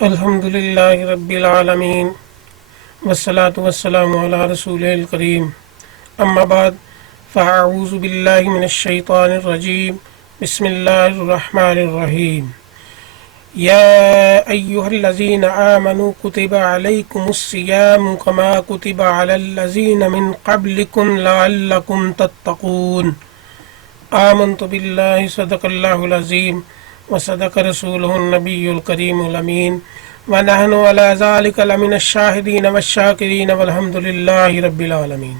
الحمدللہ رب العالمین والصلاة والسلام علی رسول الکریم اما بعد فاعوذ باللہ من الشیطان الرجیم بسم اللہ الرحمن الرحیم یا ایہا الذین آمنوا کتب علیکم الصیام کما کتب علی الذین من قبلکم لعلکم تتقون آمنت باللہ صدق اللہ العظیم وصدق رسولہ النبی الکریم الامین ونحن علی ذلک لمن الشاہدین والشاکرین والحمد للہ رب العالمین۔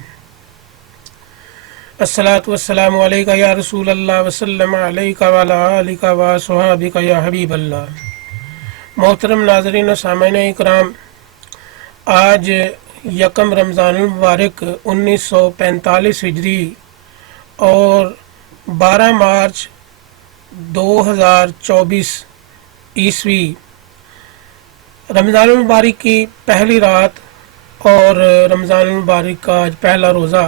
الصلاۃ والسلام علیکہ یا رسول اللہ وسلم علیکہ وعلی آلکہ وصحابکہ یا حبیب اللہ۔ محترم ناظرین و سامعین اکرام، آج یکم رمضان المبارک 1945 ہجری اور 12 مارچ 2024 عیسوی رمضان المبارک کی پہلی رات اور رمضان المبارک کا آج پہلا روزہ۔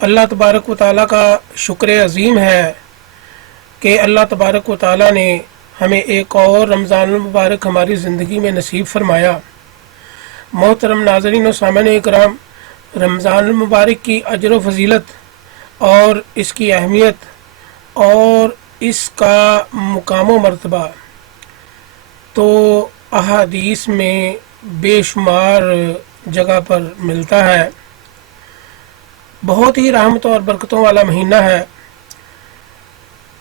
اللہ تبارک و تعالیٰ کا شکر عظیم ہے کہ اللہ تبارک و تعالیٰ نے ہمیں ایک اور رمضان المبارک ہماری زندگی میں نصیب فرمایا۔ محترم ناظرین و سامعین اکرام، رمضان المبارک کی اجر و فضیلت اور اس کی اہمیت اور اس کا مقام و مرتبہ تو احادیث میں بے شمار جگہ پر ملتا ہے۔ بہت ہی رحمتوں اور برکتوں والا مہینہ ہے۔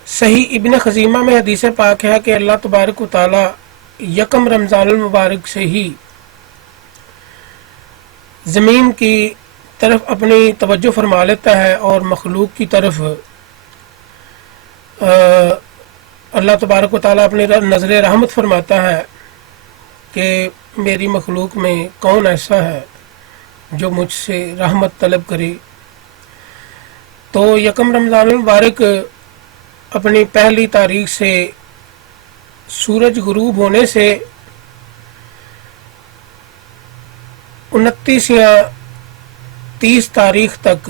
صحیح ابن خزیمہ میں حدیث پاک ہے کہ اللہ تبارک و تعالی یکم رمضان المبارک سے ہی زمین کی طرف اپنی توجہ فرما لیتا ہے اور مخلوق کی طرف اللہ تبارک و تعالیٰ اپنی نظر رحمت فرماتا ہے کہ میری مخلوق میں کون ایسا ہے جو مجھ سے رحمت طلب کرے۔ تو یکم رمضان المبارک اپنی پہلی تاریخ سے سورج غروب ہونے سے 29 یا 30 تاریخ تک،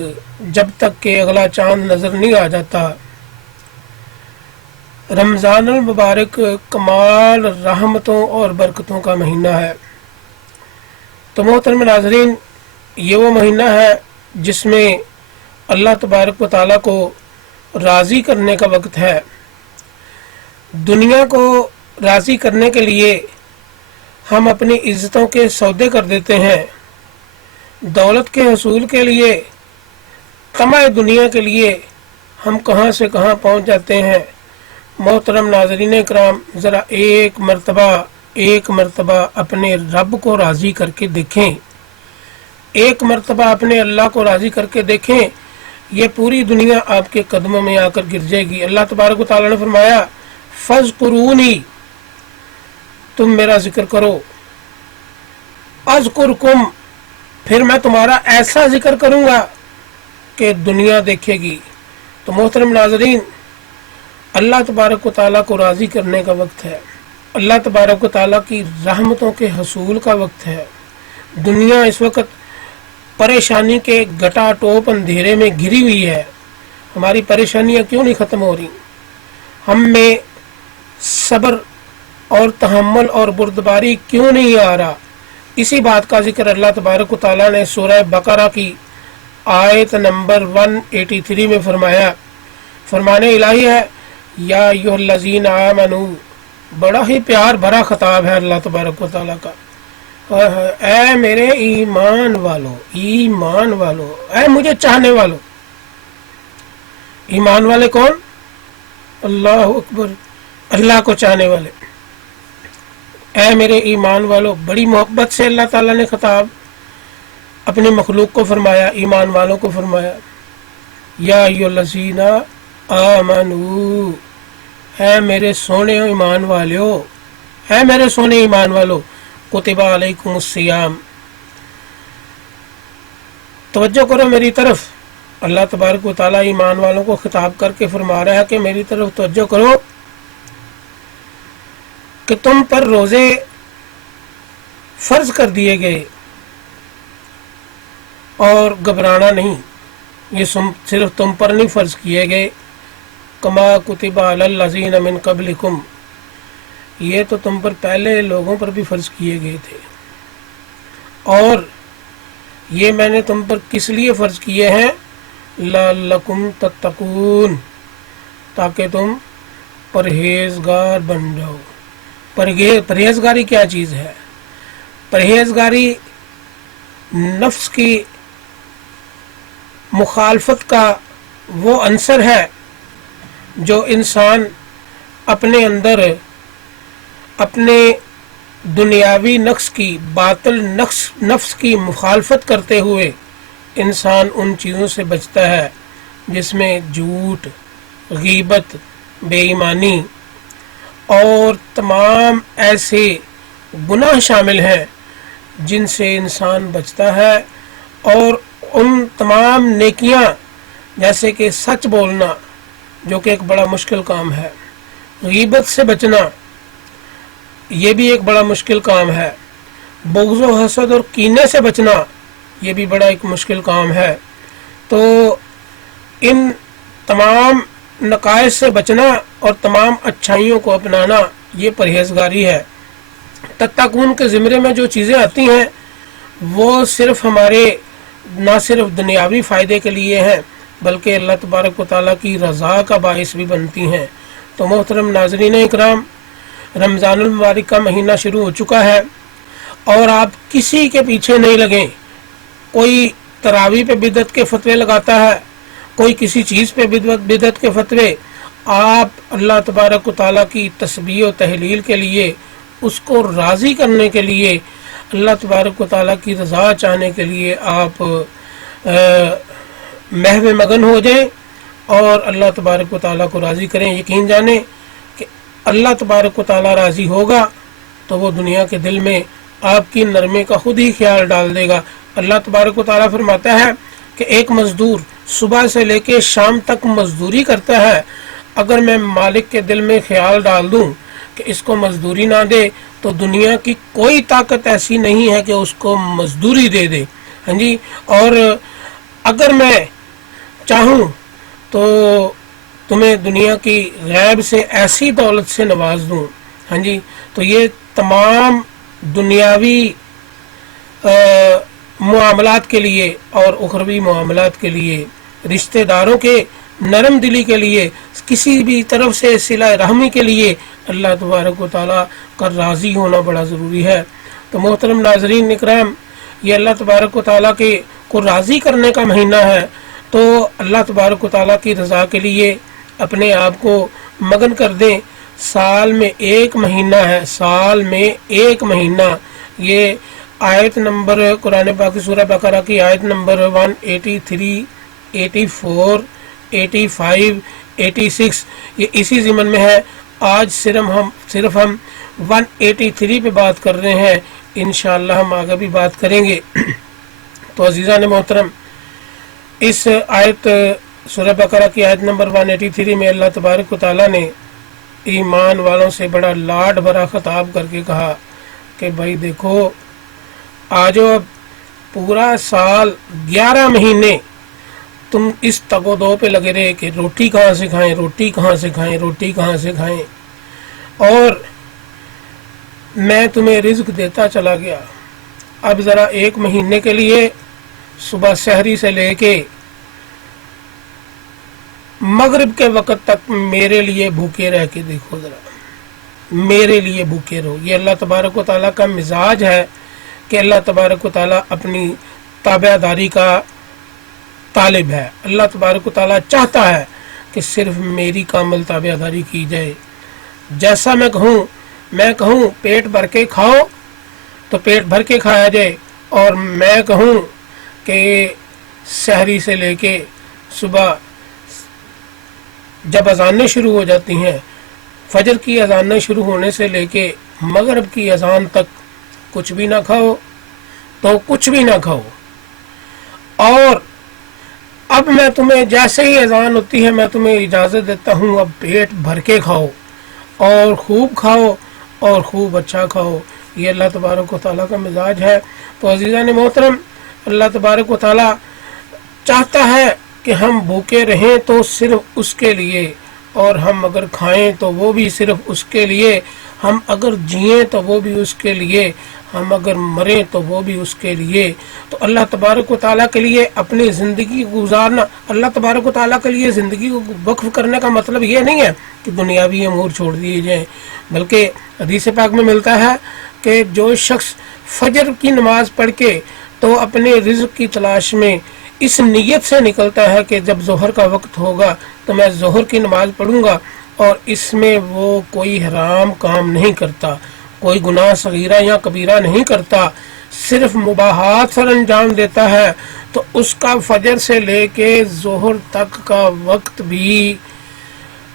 جب تک کہ اگلا چاند نظر نہیں آ جاتا، رمضان المبارک کمال رحمتوں اور برکتوں کا مہینہ ہے۔ تو محترم ناظرین، یہ وہ مہینہ ہے جس میں اللہ تبارک و تعالیٰ کو راضی کرنے کا وقت ہے۔ دنیا کو راضی کرنے کے لیے ہم اپنی عزتوں کے سودے کر دیتے ہیں، دولت کے حصول کے لیے، طمع دنیا کے لیے ہم کہاں سے کہاں پہنچ جاتے ہیں۔ محترم ناظرین اکرام، ذرا ایک مرتبہ اپنے رب کو راضی کر کے دیکھیں، ایک مرتبہ اپنے اللہ کو راضی کر کے دیکھیں، یہ پوری دنیا آپ کے قدموں میں آ کر گر جائے گی۔ اللہ تبارک و تعالیٰ نے فرمایا فَاذْكُرُونِی، تم میرا ذکر کرو، اذکرکم، پھر میں تمہارا ایسا ذکر کروں گا کہ دنیا دیکھے گی۔ تو محترم ناظرین، اللہ تبارک و تعالیٰ کو راضی کرنے کا وقت ہے، اللہ تبارک و تعالیٰ کی رحمتوں کے حصول کا وقت ہے۔ دنیا اس وقت پریشانی کے گٹا ٹوپ اندھیرے میں گھری ہوئی ہے۔ ہماری پریشانیاں کیوں نہیں ختم ہو رہی؟ ہم میں صبر اور تحمل اور بردباری کیوں نہیں آ رہا؟ اسی بات کا ذکر اللہ تبارک و تعالیٰ نے سورہ بقرہ کی آیت نمبر 183 میں فرمایا۔ فرمان الہی ہے یا ایھا الذین آمنوا، بڑا ہی پیار بھرا خطاب ہے اللہ تبارک و تعالیٰ کا۔ اے میرے ایمان والو، اے مجھے چاہنے والو۔ ایمان والے کون؟ اللہ اکبر، اللہ کو چاہنے والے۔ اے میرے ایمان والو، بڑی محبت سے اللہ تعالیٰ نے خطاب اپنی مخلوق کو فرمایا، ایمان والوں کو فرمایا۔ یا ایھا الذین آمنو، اے میرے سونے ایمان والو، اے میرے سونے ایمان والو، کتب علیکم الصیام، توجہ کرو میری طرف۔ اللہ تبارک و تعالیٰ ایمان والوں کو خطاب کر کے فرما رہا ہے کہ میری طرف توجہ کرو کہ تم پر روزے فرض کر دیے گئے، اور گھبرانا نہیں، یہ صرف تم پر نہیں فرض کیے گئے، کما کتب علی الذین من قبلکم، یہ تو تم پر پہلے لوگوں پر بھی فرض کیے گئے تھے، اور یہ میں نے تم پر کس لیے فرض کیے ہیں؟ لعلکم تتقون، تاکہ تم پرہیزگار بن جاؤ۔ پرہیزگاری کیا چیز ہے؟ پرہیزگاری نفس کی مخالفت کا وہ عنصر ہے جو انسان اپنے اندر اپنے دنیاوی نفس کی، باطل نفس کی مخالفت کرتے ہوئے انسان ان چیزوں سے بچتا ہے جس میں جھوٹ، غیبت، بے ایمانی اور تمام ایسے گناہ شامل ہیں جن سے انسان بچتا ہے، اور ان تمام نیکیاں جیسے کہ سچ بولنا جو کہ ایک بڑا مشکل کام ہے، غیبت سے بچنا یہ بھی ایک بڑا مشکل کام ہے، بغض و حسد اور کینے سے بچنا یہ بھی بڑا ایک مشکل کام ہے۔ تو ان تمام نقائص سے بچنا اور تمام اچھائیوں کو اپنانا یہ پرہیزگاری ہے۔ تتقون کے زمرے میں جو چیزیں آتی ہیں وہ صرف ہمارے نہ صرف دنیاوی فائدے کے لیے ہیں بلکہ اللہ تبارک و تعالیٰ کی رضا کا باعث بھی بنتی ہیں۔ تو محترم ناظرین اکرام، رمضان المبارک کا مہینہ شروع ہو چکا ہے، اور آپ کسی کے پیچھے نہیں لگیں۔ کوئی تراویح پہ بدعت کے فتوے لگاتا ہے، کوئی کسی چیز پہ بدعت کے فتوے، آپ اللہ تبارک و تعالیٰ کی تسبیح و تحلیل کے لیے، اس کو راضی کرنے کے لیے، اللہ تبارک و تعالیٰ کی رضا چاہنے کے لیے آپ محو مگن ہو جائیں اور اللہ تبارک و تعالیٰ کو راضی کریں۔ یقین جانیں کہ اللہ تبارک و تعالیٰ راضی ہوگا تو وہ دنیا کے دل میں آپ کی نرمی کا خود ہی خیال ڈال دے گا۔ اللہ تبارک و تعالیٰ فرماتا ہے کہ ایک مزدور صبح سے لے کے شام تک مزدوری کرتا ہے، اگر میں مالک کے دل میں خیال ڈال دوں کہ اس کو مزدوری نہ دے تو دنیا کی کوئی طاقت ایسی نہیں ہے کہ اس کو مزدوری دے دے۔ ہاں جی، اور اگر میں چاہوں تو تمہیں دنیا کی غیب سے ایسی دولت سے نواز دوں۔ ہاں جی، تو یہ تمام دنیاوی معاملات کے لیے اور اخروی معاملات کے لیے، رشتہ داروں کے نرم دلی کے لیے، کسی بھی طرف سے صلہ رحمی کے لیے اللہ تبارک و تعالیٰ کا راضی ہونا بڑا ضروری ہے۔ تو محترم ناظرین اکرام، یہ اللہ تبارک و تعالیٰ کو راضی کرنے کا مہینہ ہے، تو اللہ تبارک و تعالیٰ کی رضا کے لیے اپنے آپ کو مگن کر دیں۔ سال میں ایک مہینہ ہے، سال میں ایک مہینہ، یہ آیت نمبر قرآن پاک کی سورہ بقرہ کی آیت نمبر 183، 84، 85، 86 یہ اسی ضمن میں ہے۔ آج صرف ہم 183 پہ بات کر رہے ہیں، انشاءاللہ ہم آگے بھی بات کریں گے۔ تو عزیزان محترم، اس آیت سورہ بقرہ کی آیت نمبر 183 میں اللہ تبارک و تعالیٰ نے ایمان والوں سے بڑا لاڈ بھرا خطاب کر کے کہا کہ بھائی دیکھو، آجو اب پورا سال 11 مہینے تم اس تگ و دو پہ لگے رہے کہ روٹی کہاں سے کھائیں، روٹی کہاں سے کھائیں، روٹی کہاں سے کھائیں، اور میں تمہیں رزق دیتا چلا گیا۔ اب ذرا ایک مہینے کے لیے صبح سحری سے لے کے مغرب کے وقت تک میرے لیے بھوکے رہ کے دیکھو، ذرا میرے لیے بھوکے رہو۔ یہ اللہ تبارک و تعالیٰ کا مزاج ہے کہ اللہ تبارک و تعالیٰ اپنی تابع داری کا طالب ہے۔ اللہ تبارک و تعالیٰ چاہتا ہے کہ صرف میری کامل تابع داری کی جائے۔ جیسا میں کہوں پیٹ بھر کے کھاؤ تو پیٹ بھر کے کھایا جائے، اور میں کہوں کہ سحری سے لے کے صبح جب اذانیں شروع ہو جاتی ہیں، فجر کی اذانیں شروع ہونے سے لے کے مغرب کی اذان تک کچھ بھی نہ کھاؤ تو کچھ بھی نہ کھاؤ، اور اب میں تمہیں جیسے ہی اذان ہوتی ہے میں تمہیں اجازت دیتا ہوں اب پیٹ بھر کے کھاؤ، اور خوب کھاؤ اور خوب اچھا کھاؤ۔ یہ اللہ تبارک و تعالیٰ کا مزاج ہے۔ تو عزیزان محترم، اللہ تبارک و تعالیٰ چاہتا ہے کہ ہم بھوکے رہیں تو صرف اس کے لیے، اور ہم اگر کھائیں تو وہ بھی صرف اس کے لیے، ہم اگر جئیں تو وہ بھی اس کے لیے، ہم اگر مریں تو وہ بھی اس کے لیے۔ تو اللہ تبارک و تعالیٰ کے لیے اپنی زندگی گزارنا، اللہ تبارک و تعالیٰ کے لیے زندگی کو وقف کرنے کا مطلب یہ نہیں ہے کہ دنیاوی امور چھوڑ دیے جائیں، بلکہ حدیث پاک میں ملتا ہے کہ جو شخص فجر کی نماز پڑھ کے تو اپنے رزق کی تلاش میں اس نیت سے نکلتا ہے کہ جب ظہر کا وقت ہوگا تو میں ظہر کی نماز پڑھوں گا، اور اس میں وہ کوئی حرام کام نہیں کرتا، کوئی گناہ صغیرہ یا کبیرہ نہیں کرتا، صرف مباحات سر انجام دیتا ہے، تو اس کا فجر سے لے کے ظہر تک کا وقت بھی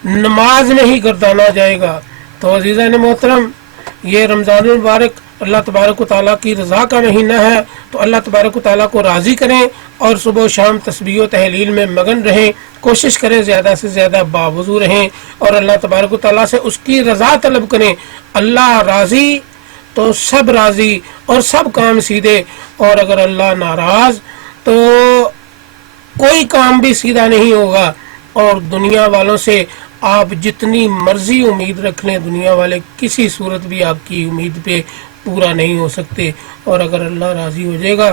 نماز میں ہی گردانا جائے گا۔ تو عزیزان محترم، یہ رمضان المبارک اللہ تبارک و تعالیٰ کی رضا کا مہینہ ہے، تو اللہ تبارک و تعالیٰ کو راضی کریں اور صبح و شام تسبیح و تحلیل میں مگن رہیں، کوشش کریں زیادہ سے زیادہ باوضو رہیں اور اللہ تبارک و تعالیٰ سے اس کی رضا طلب کریں۔ اللہ راضی تو سب راضی اور سب کام سیدھے، اور اگر اللہ ناراض تو کوئی کام بھی سیدھا نہیں ہوگا۔ اور دنیا والوں سے آپ جتنی مرضی امید رکھ لیں، دنیا والے کسی صورت بھی آپ کی امید پہ پورا نہیں ہو سکتے، اور اگر اللہ راضی ہو جائے گا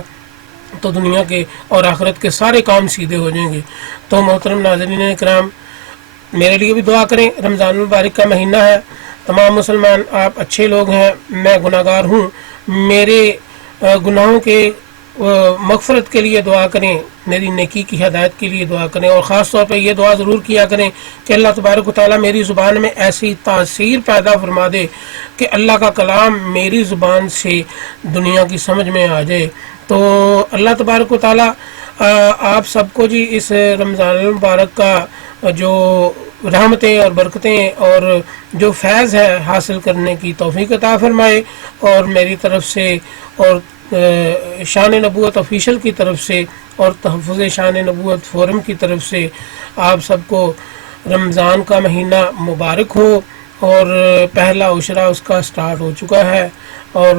تو دنیا کے اور آخرت کے سارے کام سیدھے ہو جائیں گے۔ تو محترم ناظرین کرام، میرے لیے بھی دعا کریں، رمضان المبارک کا مہینہ ہے، تمام مسلمان آپ اچھے لوگ ہیں، میں گناہ گار ہوں، میرے گناہوں کے مغفرت کے لیے دعا کریں، میری نیکی کی ہدایت کے لیے دعا کریں، اور خاص طور پہ یہ دعا ضرور کیا کریں کہ اللہ تبارک و تعالیٰ میری زبان میں ایسی تاثیر پیدا فرما دے کہ اللہ کا کلام میری زبان سے دنیا کی سمجھ میں آ جائے۔ تو اللہ تبارک و تعالیٰ آپ سب کو جی اس رمضان المبارک کا جو رحمتیں اور برکتیں اور جو فیض ہے حاصل کرنے کی توفیق عطا فرمائے، اور میری طرف سے اور شان نبوت آفیشیل کی طرف سے اور تحفظ شان نبوت فورم کی طرف سے آپ سب کو رمضان کا مہینہ مبارک ہو، اور پہلا عشرہ اس کا سٹارٹ ہو چکا ہے، اور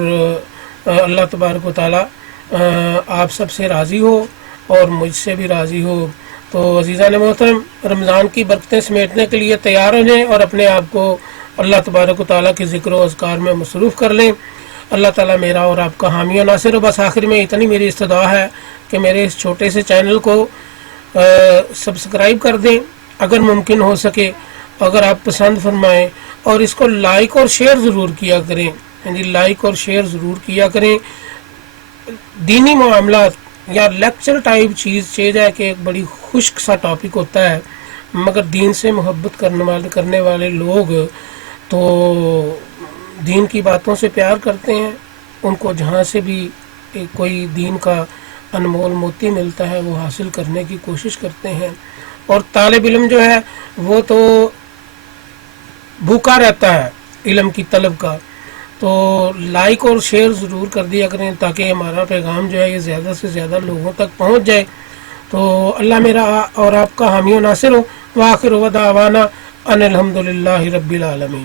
اللہ تبارک و تعالیٰ آپ سب سے راضی ہو اور مجھ سے بھی راضی ہو۔ تو عزیزان محترم، رمضان کی برکتیں سمیٹنے کے لیے تیار ہو جائیں اور اپنے آپ کو اللہ تبارک و تعالیٰ کے ذکر و اذکار میں مصروف کر لیں۔ اللہ تعالیٰ میرا اور آپ کا حامی و ناصر ہو۔ بس آخر میں اتنی میری استدعا ہے کہ میرے اس چھوٹے سے چینل کو سبسکرائب کر دیں اگر ممکن ہو سکے، اگر آپ پسند فرمائیں، اور اس کو لائک اور شیئر ضرور کیا کریں، یعنی لائک اور شیئر ضرور کیا کریں۔ دینی معاملات یا لیکچر ٹائپ چیز ہے کہ ایک بڑی خشک سا ٹاپک ہوتا ہے، مگر دین سے محبت کرنے والے لوگ تو دین کی باتوں سے پیار کرتے ہیں، ان کو جہاں سے بھی کوئی دین کا انمول موتی ملتا ہے وہ حاصل کرنے کی کوشش کرتے ہیں، اور طالب علم جو ہے وہ تو بھوکا رہتا ہے علم کی طلب کا۔ تو لائک اور شیئر ضرور کر دیا کریں تاکہ ہمارا پیغام جو ہے یہ زیادہ سے زیادہ لوگوں تک پہنچ جائے۔ تو اللہ میرا اور آپ کا حامی و ناصر ہو۔ وآخر دعوانا ان الحمدللہ رب العالمین۔